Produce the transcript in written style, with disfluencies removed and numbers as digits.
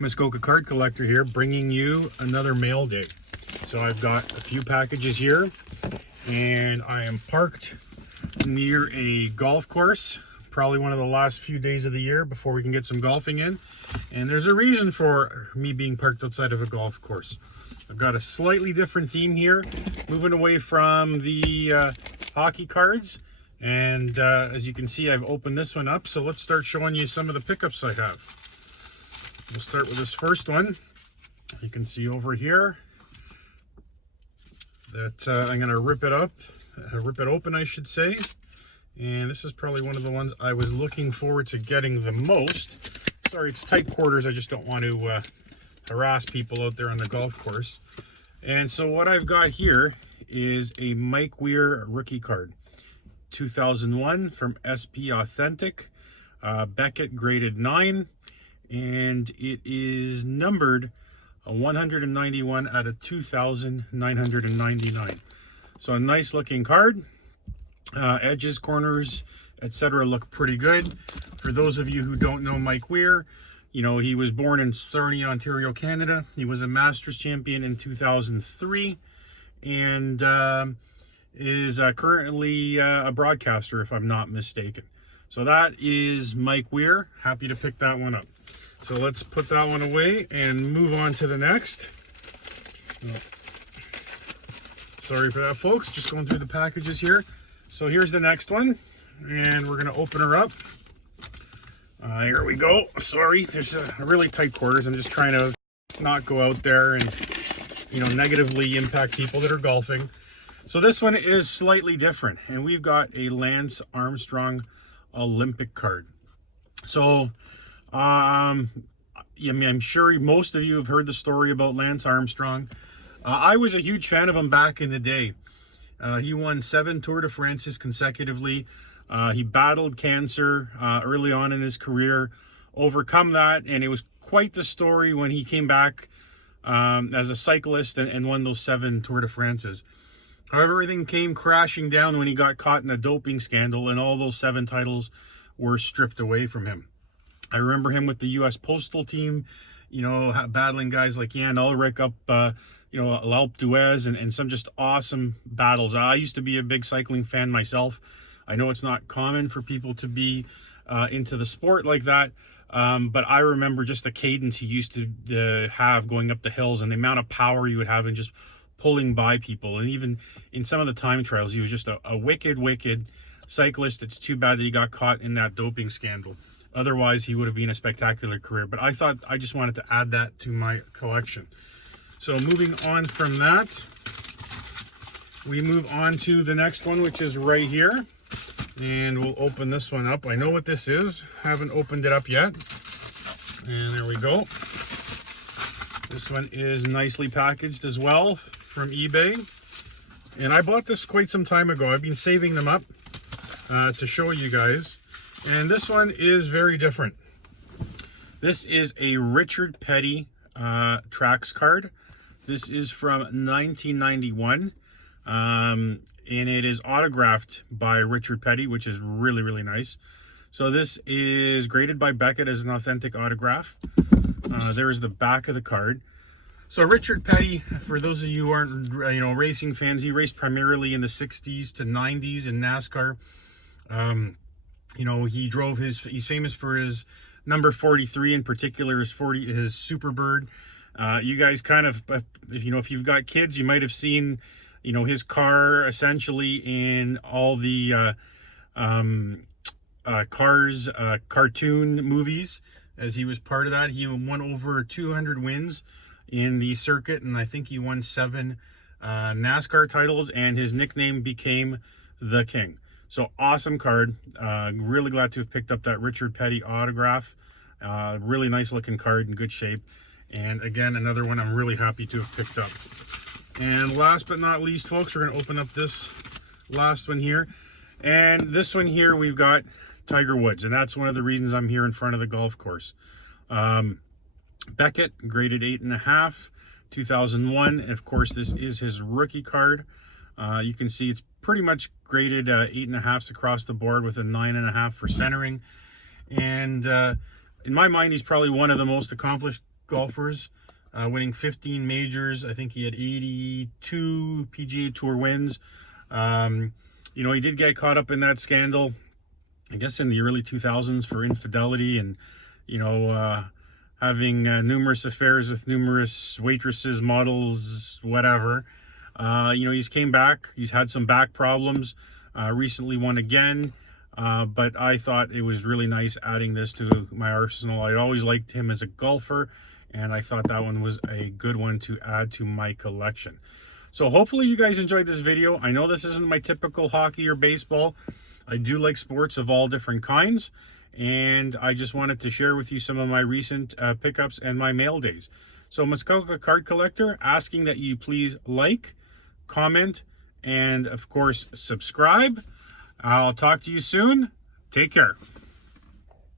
Muskoka card collector here, bringing you another mail day. So I've got a few packages here, and I am parked near a golf course, probably one of the last few days of the year before we can get some golfing in. And there's a reason for me being parked outside of a golf course. I've got a slightly different theme here, moving away from the hockey cards. And as you can see, I've opened this one up. So let's start showing you some of the pickups I have. We'll start with this first one. You can see over here that I'm going to rip it open, I should say. And this is probably one of the ones I was looking forward to getting the most. Sorry, it's tight quarters. I just don't want to harass people out there on the golf course. And so what I've got here is a Weir rookie card. 2001 from SP Authentic. Beckett graded 9. And it is numbered 191 out of 2,999. So a nice looking card. Edges, corners, etc. look pretty good. For those of you who don't know Mike Weir, you know, he was born in Sarnia, Ontario, Canada. He was a Masters champion in 2003 and is currently a broadcaster, if I'm not mistaken. So that is Mike Weir. Happy to pick that one up. So let's put that one away and move on to the next. Sorry for that, folks. Just going through the packages here. So here's the next one, and we're going to open her up. Here we go. Sorry, there's a really tight quarters. I'm just trying to not go out there and, you know, negatively impact people that are golfing. So this one is slightly different, and we've got a Lance Armstrong Olympic card. So I'm sure most of you have heard the story about Lance Armstrong. I was a huge fan of him back in the day. He won 7 Tour de France's consecutively. He battled cancer early on in his career, overcome that, and it was quite the story when he came back as a cyclist and won those 7 Tour de France's. However, everything came crashing down when he got caught in a doping scandal, and all those 7 titles were stripped away from him. I remember him with the U.S. Postal Team, you know, battling guys like Jan Ullrich up, you know, L'Alpe d'Huez, and some just awesome battles. I used to be a big cycling fan myself. I know it's not common for people to be into the sport like that, but I remember just the cadence he used to have going up the hills and the amount of power he would have in just pulling by people. And even in some of the time trials, he was just a wicked cyclist. It's too bad that he got caught in that doping scandal. Otherwise, he would have been a spectacular career. But I thought I just wanted to add that to my collection. So moving on from that, we move on to the next one, which is right here. And we'll open this one up. I know what this is. Haven't opened it up yet. And there we go. This one is nicely packaged as well from eBay. And I bought this quite some time ago. I've been saving them up to show you guys. And this one is very different. This is a Richard Petty Tracks card. This is from 1991. And it is autographed by Richard Petty, which is really nice. So this is graded by Beckett as an authentic autograph. There is the back of the card. So Richard Petty, for those of you who aren't, you know, racing fans, he raced primarily in the 60s to 90s in NASCAR. You know, he's famous for his number 43 in particular, his Superbird. You guys kind of, if you've got kids, you might have seen, you know, his car essentially in all the Cars cartoon movies, as he was part of that. He won over 200 wins in the circuit, and I think he won 7 NASCAR titles, and his nickname became The King. So awesome card. Really glad to have picked up that Richard Petty autograph. Really nice looking card, in good shape. And again, another one I'm really happy to have picked up. And last but not least, folks, we're going to open up this last one here. And this one here, we've got Tiger Woods. And that's one of the reasons I'm here in front of the golf course. Beckett, graded 8.5, 2001. And of course, this is his rookie card. You can see it's pretty much graded 8.5s across the board with a 9.5 for centering. And in my mind, he's probably one of the most accomplished golfers, winning 15 majors. I think he had 82 PGA Tour wins. You know, he did get caught up in that scandal, I guess in the early 2000s, for infidelity and, you know, having numerous affairs with numerous waitresses, models, whatever. You know, he's came back. He's had some back problems. Recently won again. But I thought it was really nice adding this to my arsenal. I always liked him as a golfer, and I thought that one was a good one to add to my collection. So hopefully you guys enjoyed this video. I know this isn't my typical hockey or baseball. I do like sports of all different kinds, and I just wanted to share with you some of my recent pickups and my mail days. So Muskoka Card Collector, asking that you please like, comment, and of course subscribe. I'll talk to you soon. Take care.